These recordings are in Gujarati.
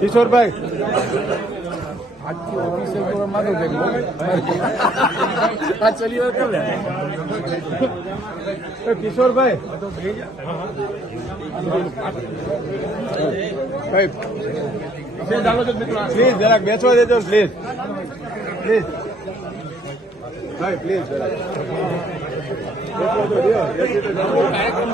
કિશોરભાઈ. આજથી ઓફિસે કરવા માંગો છે આ ચલી પ્લીઝ જરાક બેસવા દેજો પ્લીઝ પ્લીઝ ભાઈ પ્લીઝ જરાક. કાર્યક્રમ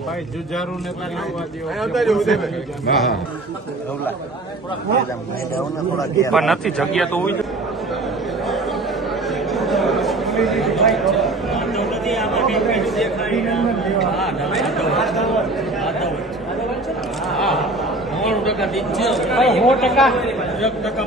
ભાઈ જુજારુ ને નથી જગ્યા તો હોય એક ટકા